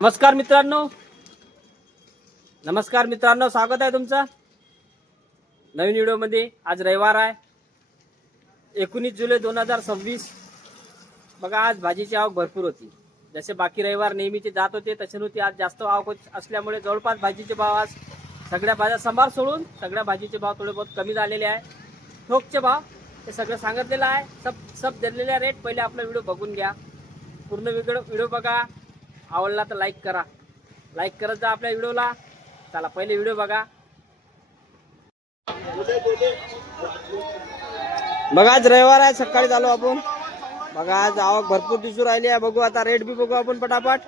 नमस्कार मित्रांनो स्वागत आहे तुमचं नवीन व्हिडिओमध्ये। आज रविवार आहे 19 जुलै 2026। बघा आज भाजीची आवक भरपूर होती। जसे बाकी रविवार नेहमीचे जात होते तसे नव्हती, आज जास्त आवक असल्यामुळे जवळपास भाजीचे भाव आज सगळ्या भाज्या संभार सोडून सगळ्या भाजीचे भाव थोडे बहुत कमी झालेले आहे। ठोकचे भाव हे सगळं सांगितलेलं आहे, सब दिलेले रेट। पहिले आपला व्हिडिओ बघून घ्या, पूर्ण व्हिडिओ बघा। आवडला तर लाईक करत जा आपल्या व्हिडिओला। चला पहिले व्हिडिओ बघा। बघा आज रविवार आहे, सकाळी चालू आपण। बघा आज आवक भरपूर दिसू राहिली आहे। बघू आता रेट बी बघू आपण पटापट,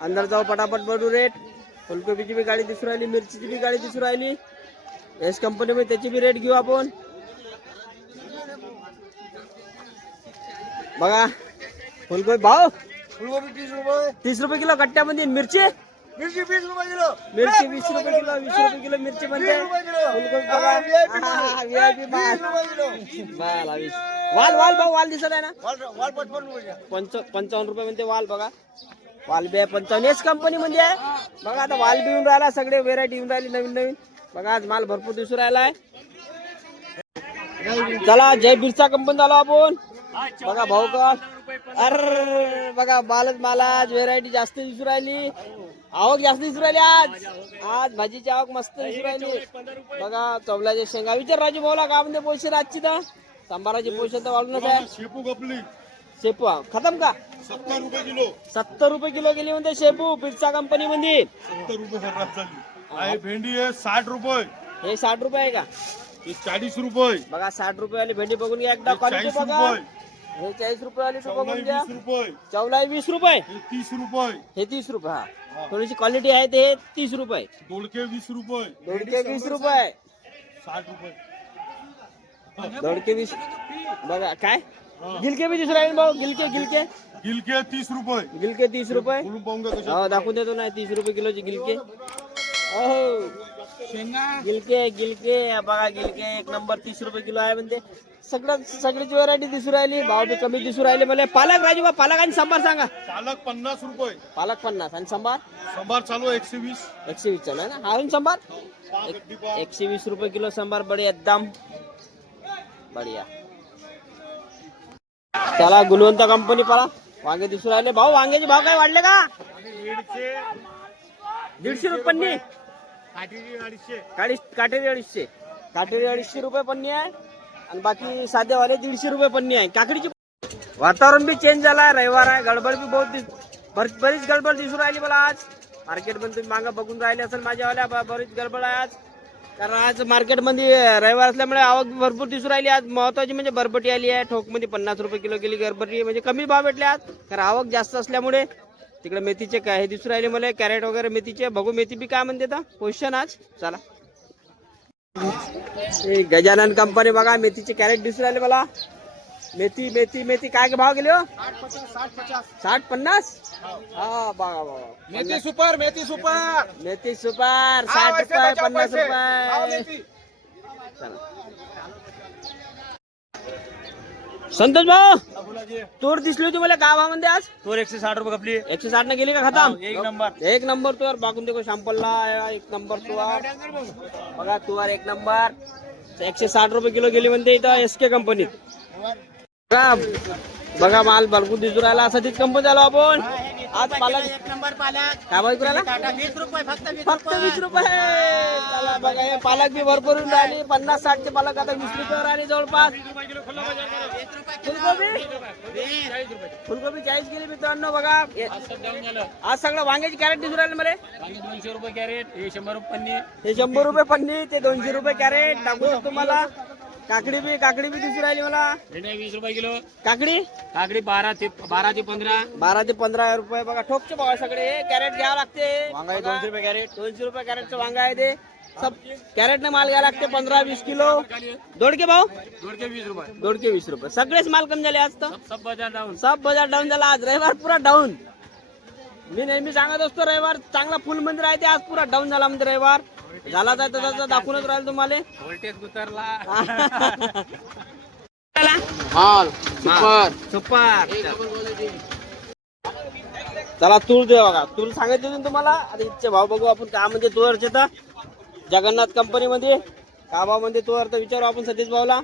अंदर जाऊ पटापट बघू रेट। फुलकोबीची बी गाडी दिसू राहिली, मिरचीची बी गाडी दिसू राहिली। एस कंपनी मध्ये त्याची बी रेट घेऊ आपण। बघा फुलकोबी भाव फुलगोबी 30 रुपये, 30 रुपये किलो कट्ट्यामध्ये। मिरची मिरची 20 रुपये किलो, मिरची 20 रुपये किलो, 20 रुपये किलो मिरची बनते। 20 रुपये किलो, फुलकोबी बघा VIP VIP 20 रुपये किलो, बाला 20। वाल भाऊ वाल दिसत आहे ना, वाल 55 रुपये, 55 रुपये म्हणते वाल। बघा वाल बी आहे 55, एस कंपनी मध्ये आहे। बघा आता वाल बी येऊन राहिला, सगळे व्हेरायटी येऊन राहिली नवीन। बघा आज माल भरपूर दिसू राहिला आहे। चला जय बिरसा कंपनी झालो आपण। बघा भाऊ का अरे बघा माल आज व्हेरायटी जास्त दिसू राहिली, आवक जास्त दिसू राहिली। आज भाजीची आवक मस्त दिसू राहिली। बघा चवल्याचे शेंगा विचार राजू भाऊला का म्हणते पैसे रातची तर सांबाराचे पैसे तर वाढूनच आहे। शेपू गपली शेपू खतम का 70 रुपये किलो, 70 रुपये किलो गेली म्हणते शेपू बिरसा कंपनी मध्ये। 70 रुपये खराब झाली। आहे भेंडी आहे 60 रुपये, हे 60 रुपये आहे का? हे 40 रुपये, बघा 60 रुपये वाली भेंडी बघून घ्या एकदा, क्वालिटी 40 बघा। रुपये, हे 40 रुपये वाली तो बघून घ्या। 20 रुपये, चवलाई 20 रुपये, हे 30 रुपये, हे 30 रुपये। हा थोडीशी क्वालिटी आहे ते 30 रुपये। दोडके 20 रुपये, दोडके 20 रुपये, 60 रुपये, दोडके 20। बघा काय गिलके बी दिसू राहिले भाऊ, गिलके गिलके 30 रुपये, गिलके 30 रुपये। बोलून पाहून घ्या कसे हो दाखवून देतो ना, 30 रुपये किलोची गिलके। हो गिलके बघा, गिलके एक नंबर 30 रुपये किलो आहे म्हणते। सगळीची व्हरायटी दिसू राहिली, भाव बी कमी दिसू राहिले मला। पालक राजू बा, पालक आणि सांबार सांगा। पालक 50 रुपये, पालक 50 आणि सांबार सांबार चालू 120, 120 चालू आहे ना। हा सांबार 120 रुपये किलो सांबार, बढिया एकदम बढिया। चला गुणवंत कंपनी परा, वांगे दिसू राहिले भाऊ। वांग्याचे भाव काय वाढले का? 150 रुपये पन्नी, काटेरी 250, काटेरी 250 रुपये पन्नी आहे। आणि बाकी साधेवाले 150 रुपये पन्नी आहे। काकडीची वातावरण बी चेंज झाला, रविवार आहे, गडबड बी बरीच गडबड दिसू राहिली मला आज मार्केट मध्ये। तुम्ही मागं बघून राहिले असेल माझ्यावाल्या, बरीच गडबड आहे आज। कारण आज मार्केट मध्ये रविवार असल्यामुळे आवक भरपूर दिसू राहिली। आज महत्वाची म्हणजे बरबटी आली आहे, ठोक मध्ये 50 रुपये किलो गेली बरबटी, म्हणजे कमी भाव भेटले आज, कारण आवक जास्त असल्यामुळे। तिकडे मेथीचे काय हे दिसू राहिले मला, कॅरेट वगैरे मेथीचे। बघू मेथी बी काय म्हणते तर पोझिशन आज। चला गजानन कंपनी बघा, मेथीचे कॅरेट दिसू राहिले मला। मेथी काय भाव गेले हो? 60 50। हा बघा मेथी सुपर, मेथी सुपर 60 रुपये 50 रुपये। चला संतोष भाऊ, तूर दिसली तुम्हाला काय भाव म्हणते आज? तोर 160 रुपये कपली, 160 ने गेली का खतम? एक नंबर तुअर बागून देखो शॅम्पलला, एक नंबर तुअर बघा। तुअर एक नंबर 160 रुपये किलो गेली म्हणते इथं एसके कंपनीत। बघा माल भरपूर दिसू राहिला, असं तीच कंपनी झालो आपण। आज पालक एक नंबर पालक काय भाव करायला? 20 रुपये, फक्त 20 रुपये। चला बघा हे पालक बी भरपूर राहिली, 50-60 चे पालक आता 20 रुपयावर आले जवळपास। फुलकोबी 40 गेली मित्रांनो। बघा आज सगळं वांग्याची कॅरेट दिसू राहिले मला। 200 रुपये कॅरेट, हे 100 रुपये पन्नी, हे 100 रुपये पन्नी, ते 200 रुपये कॅरेट दाखवू शकतो तुम्हाला। काकडी बी दिसू राहिली मला। 20 रुपये किलो, काकडी काकडी 12 ते 15, 12 ते 15 रुपये। बघा ठोकचे भाव आहे सगळे, कॅरेट घ्यावं लागते। वांगा 200 रुपये कॅरेट, 200 रुपये कॅरेटचं वांगा आहे ते। सब कॅरेट ने माल घ्यावं लागते 15-20 किलो। दोडके भाव दोडके 20 रुपये, दोडके 20 रुपये। सगळेच माल कमी झाले आज तर, सब बाजार डाऊन, सब बाजार डाऊन झाला आज। रविवार पुरा डाऊन। मी नेहमी सांगत असतो रविवार चांगला फुल मंदिर आहे ते, आज पुरा डाऊन झाला म्हणजे रविवार झाला जाय तसं दाखवूनच राहील तुम्हाला। व्होल्टेज उतरला। माल सुपर सुपर। चला तूर दे बघा. तूर सांगितले होते ना तुम्हाला. आता इथचे भाव बघू आपण काय म्हणजे तुरचे तर जगन्नाथ कंपनीमध्ये का भाव म्हणजे तुर तर विचारू आपण सतीश भाऊला.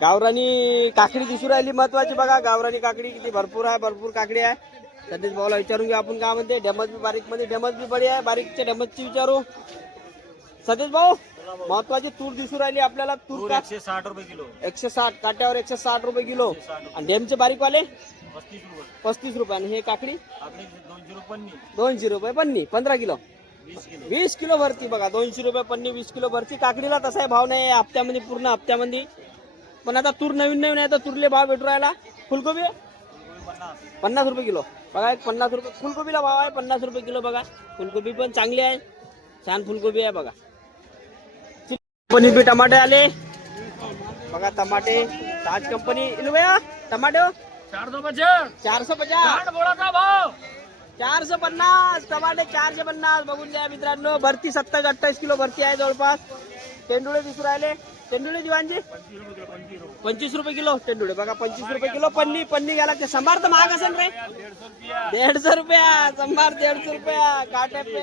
गावरानी काकडी दिसू राहिली महत्वाची बघा. गावरानी काकडी किती भरपूर आहे, भरपूर काकडी आहे. सतीश भाऊला विचारून घेऊ आपण काय म्हणते. डेमस बी बारीक मध्ये डेमस बी बडी आहे. बारीकच्या डेमसची विचारू. सतीश भाऊ महत्वाची तूर दिसू राहिली आपल्याला. तूर का 160 रुपये किलो. 160 काट्यावर 160 रुपये किलो. आणि डेमचे बारीक वाले 35 रुपये. 35 रुपये. आणि हे काकडी आपली 200 रुपये पन्नी. 200 रुपये पन्नी. 15 किलो 20 किलो. 20 किलो भरती बघा. 200 रुपये पन्नी 20 किलो भरती. काकडीला तसाही भाव नाही हप्त्यामध्ये, पूर्ण हप्त्यामध्ये. पण आता तूर नवीन नवीन आहे तर तुरले भाव भेटू राहिला. फुलकोबी 50 रुपये किलो बघा. एक 50 रुपये फुलकोबीला भाव आहे. 50 रुपये किलो बघा. फुलकोबी पण चांगली आहे, छान फुलकोबी आहे बघा. कंपनी बी टमाटे आले बघा. टमाटे ताज कंपनी भैया टमाटे 450 बोळाचा भाव 450 टमाटे 450 बघून घ्या मित्रांनो. भरती 27-28 किलो भरती आहे जवळपास. टेंडुळे दिसू राहिले. टेंडुळे दिवाणजी 25 रुपये किलो टेंडुळे बघा. 25 रुपये किलो. पन्नी पन्नी घ्या लागते. संभार तर महाग असेल रे. 150 रुपया संभार. 150 रुपया काटे पे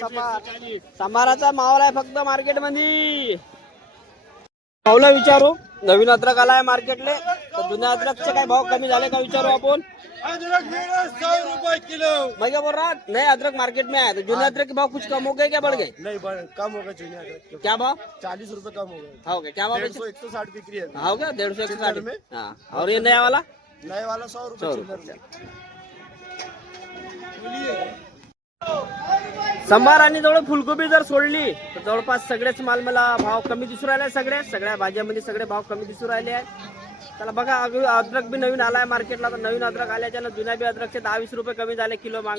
संभार. संभाराचा माहोल आहे फक्त मार्केट मध्ये. भाऊला विचारू. नवीन अद्रक आलाय मार्केटले तर जुन्या अद्रकचे काय भाव कमी झाले का विचारू आपण. अदरक 100 रुपये किलो. मैं क्या बोल रहा नए अदरक मार्केट में आया तो जूना अदरक के भाव कुछ कम हो गए क्या बढ़ गए. नहीं कम हो गए चुनिया अदरक. क्या भाव 40 रुपए कम हो गए. हो गया क्या भाव 160 बिक्री है. हो गया 150 चिल्लर में. हाँ. और ये नया वाला नए वाला 100 रुपए 100 चिल्लर रुपये. में. संभार आणि जवळ फुलकोबी जर सोडली तर जवळपास सगळेच माल मला भाव कमी दिसू राहिले. सगळ्या भाज्यामध्ये सगळे भाव कमी दिसू राहिले आहे. चला बघा अद्रक बी नवीन आलाय मार्केटला तर नवीन अद्रक आल्याच्या जुन्या बी अद्रकचे 10-20 रुपये कमी झाले किलो माग.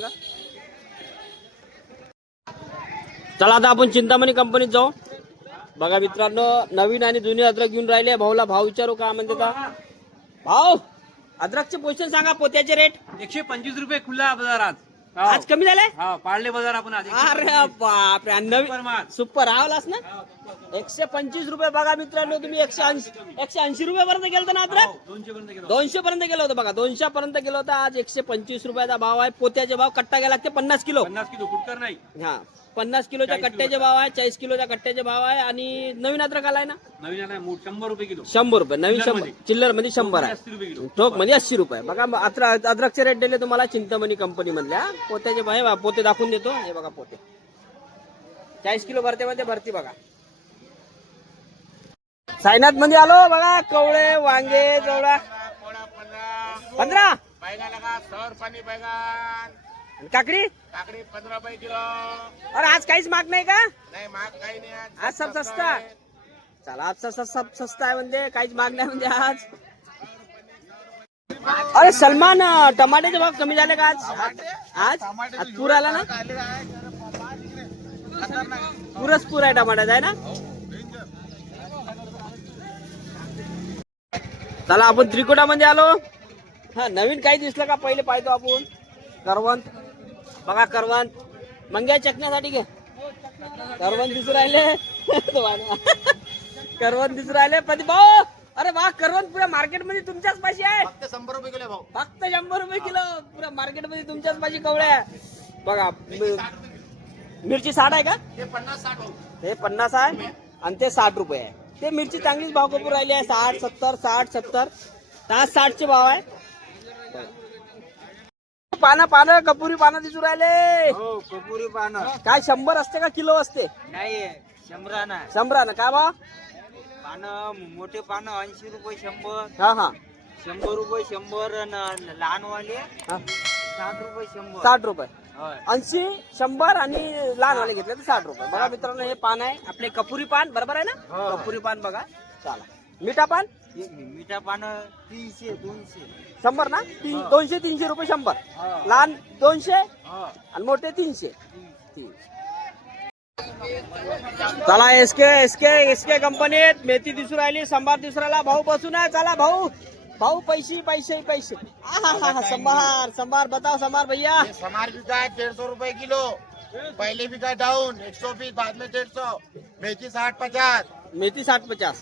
चला आता आपण चिंतामणी कंपनीत जाऊ बघा मित्रांनो. नवीन आणि जुनी अद्रक घेऊन राहिले. भाऊला भाव विचारू का म्हणते का भाऊ. अद्रकचे पोझिशन सांगा. पोत्याचे रेट 125 रुपये खुला बाजारात. आज कमी झाले. हा पाळले बाजार आपण आज अरे बापरे. आणि नवीन माल. सुपर रावलास ना. 125 रुपये बघा मित्रांनो. तुम्ही 180 रुपये पर्यंत गेलो ना अद्रक. 200 पर्यंत गेलो. 200 पर्यंत गेलो होतं बघा. 200 पर्यंत गेलो होता. आज 125 रुपयाचा भाव आहे. पोत्याचे भाव कट्टा गेला लागते 50 किलो. 50 किलो फुटकर नाही. हा 50 किलोच्या कट्ट्याचे भाव आहे. 40 किलोच्या कट्ट्याचे भाव आहे. आणि नवीन अद्रक आलाय ना नवीन आलाय मूठ 100 रुपये किलो. 100 रुपये. नवीन 100 चिल्लर मध्ये 100 आहे. 80 रुपये किलो. ठोक मध्ये 80 रुपये बघा. अद्रकचे रेट दिले तुम्हाला चिंतामणी कंपनी मधल्या. पोत्याचे भाव पोते दाखवून देतो. हे बघा पोते 40 किलो भरते भरती बघा. साईनाथ मध्ये आलो बघा. कवळे वांगे जवळा 15 काकडी 15 रुपये किलो. अरे आज काहीच माग नाही का. नाही माग काही नाही आज सब सस्ता. चला आज सब सस्ता आहे म्हणजे काहीच माग नाही म्हणजे आज. अरे सलमान टमाट्याचे भाव कमी झाले का आज. आज पूर आला ना. पूर आहे टमाट्याचा आहे ना. चला आपण त्रिकुटामध्ये आलो. हा नवीन काही दिसलं का पहिले पाहतो आपण. करवंत बघा. करवंत मंग्या चकण्यासाठी घे. करवंत दिसू राहिले. करवंत दिसू राहिले पती भाऊ. अरे वा करवंत पुऱ्या मार्केटमध्ये तुमच्याच पाशी आहे. फक्त 100 रुपये किलो भाऊ. फक्त 100 रुपये किलो. पुऱ्या मार्केटमध्ये तुमच्याच पाशी कवळ्या बघा. मिरची 60 आहे का. हे 50-60 भाऊ. हे 50 आहे आणि ते 60 रुपये आहे. ते मिरची चांगलीच भाव कपूर राहिली आहे. 60-70 तास 60 चे भाव आहे. पानं कपुरी पानं दिसू राहिले. हो कपुरी पानं काय 100 असते का किलो असते. नाही 100 ना. 100 का भाव. पानं मोठे पानं 80 रुपये 100. हा हा 100 रुपये 100. लहान वाले हा. 60 रुपये 100. 60 रुपये. होय. 80 100 आणि लहान वाले घेतले तर 60 रुपये. बघा मित्रांनो हे पान आहे आपले कपुरी पान. बरोबर आहे ना. हो. कपुरी पान बघा. चला मिठा पान मीठा पानं 300 200. 100 ना. 200-300 रुपये 100. हो. लहान 200 हो. आणि मोठे 300. चला एसके कंपनीत मेथी दिसू राहिली. संभार दिसू राहिला. भाऊ बसून आहे. चला भाऊ पैसे. संभार बताओ. संभार भैया समार बिका है 150 रुपए किलो. पहले बिका डाउन 120 बाद में 150. मेथी 60-50. मेथी 60-50.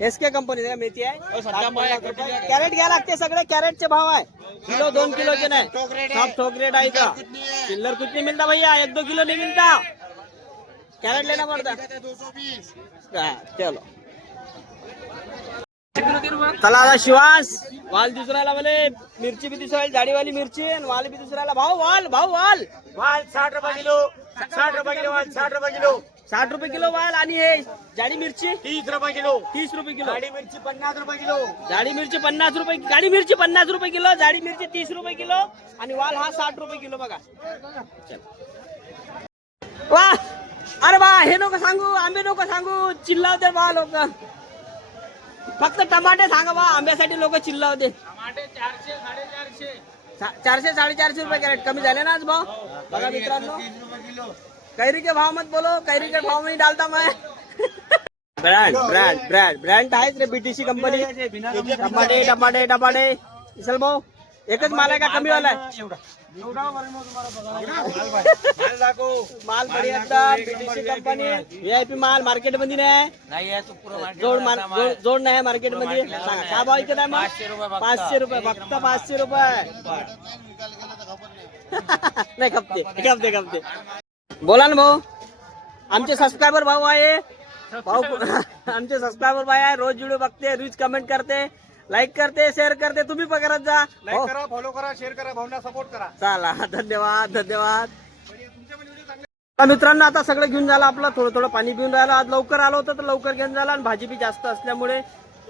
SK कंपनीचा मेथी आहे 50 रुपये. कॅरेट घ्या लागते, सगळे कॅरेटचे भाव आहे. किलो 2 किलोचे नाही, सब ठोक रेट आहे इथं. चिल्लर कुछ नहीं मिलता भैया, 1-2 किलो नहीं मिलता, कैरेट लेना पड़ता. चलो चला आता शिवांश वाल दुसऱ्याला म्हणे मिरची बी दिसू राहिली, जाडीवाली मिरची आणि वाल बी दुसऱ्याला. भाऊ वाल, भाऊ वाल, वाल 60 रुपये किलो, 60 रुपये किलो वाल, 60 रुपये किलो, 60 रुपये किलो वाल. आणि हे जाडी मिरची 30 रुपये किलो, 30 रुपये किलो. गाडी मिरची 50 रुपये किलो, जाडी मिरची 50 रुपये, गाडी मिरची 50 रुपये किलो, जाडी मिरची 30 रुपये किलो आणि वाल हा 60 रुपये किलो. बघा वा, अरे बा हे नको सांगू, आंबे नको सांगू, चिल्लावते बा लोक. फक्त टमाटे सांगा बा, आंब्यासाठी लोक चिल्लावते. 400-450 रुपये कॅरेट. कमी झाले ना आज भाव. बघा मित्रांनो, कैरी के भाव मत बोलो, कैरी के भाव में डालता मैं. ब्रँड ब्रँड ब्रँड ब्रँड आहेच रे, BTC कंपनी. टमाटे टमाटे टमाटे. विशाल भाऊ एकच माल आहे का कमी वाला आहे? माल बढिया एकदम. BTC कंपनी VIP माल मार्केट मध्ये नाही, जोड नाही मार्केट मध्ये. सांगा काय भाव इकडे आहे मग? 500 रुपये फक्त, 500 रुपये. नाही खपते खपते खपते. बोला ना भाऊ. आमचे सबस्क्रायबर भाऊ आहे भाऊ. आमचे सबस्क्रायबर भाई आहे, रोज व्हिडिओ बघते, रोज कमेंट करते, लाईक करते, शेअर करते. तुम्ही पण करत जा. लाईक करा, फॉलो करा, शेअर करा, भावना सपोर्ट करा. चला धन्यवाद धन्यवाद. मित्रांनो आता सगळं घेऊन झालं आपलं. थोडं थोडं पाणी पिऊन राहिलं. आज लवकर आलो होतं तर लवकर घेऊन झालं, आणि भाजी बी जास्त असल्यामुळे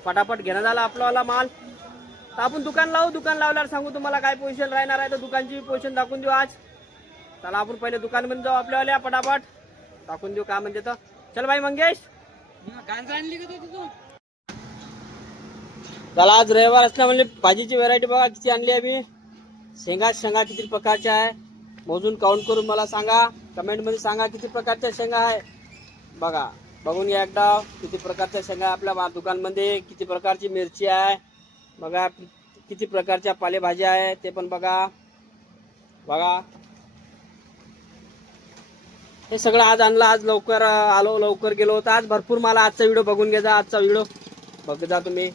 फटाफट घेणं झालं आपला माल. तर आपण दुकान लावू. दुकान लावल्यावर सांगू तुम्हाला काय पोझिशन राहणार आहे, तर दुकानची पोझिशन दाखवून देऊ आज. चला आपण पहिले दुकानमध्ये जाऊ आपल्याला, फटाफट दाखवून देऊ काय म्हणते. तर चल भाई मंगेश. चला आज रविवार असला म्हणजे भाजीची व्हरायटी बघा किती आणली आहे मी. शेंगा किती प्रकारच्या आहे मोजून काउंट करून मला सांगा, कमेंट मध्ये सांगा किती प्रकारच्या शेंगा आहे. बघा बघून या एकदा किती प्रकारच्या शेंगा आपल्या दुकानमध्ये. किती प्रकारची मिरची आहे बघा, किती प्रकारच्या पालेभाज्या आहे ते पण बघा. बघा हे सगळं आज आणलं. आज लवकर आलो, लवकर गेलो होतो. आज भरपूर मला आजचा व्हिडिओ बघून घ्या. आजचा व्हिडिओ बघ जा तुम्ही.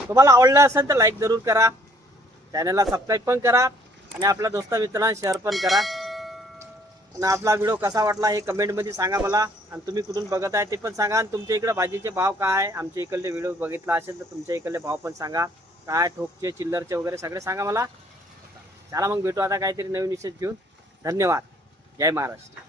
तुम्हाला आवडलं असेल तर लाईक जरूर करा, चॅनलला सबस्क्राईब पण करा, आणि आपल्या दोस्ता मित्रांना शेअर पण करा. आणि आपला व्हिडिओ कसा वाटला हे कमेंटमध्ये सांगा मला, आणि तुम्ही कुठून बघत आहे ते पण सांगा. आणि तुमच्या इकडे भाजीचे भाव काय आहे, आमच्या इकडले व्हिडिओ बघितला असेल तर तुमच्या इकडले भाव पण सांगा. काय ठोकचे, चिल्लरचे वगैरे सगळे सांगा मला. चला मग भेटू आता काहीतरी नवीन विषय घेऊन. धन्यवाद. जय महाराष्ट्र.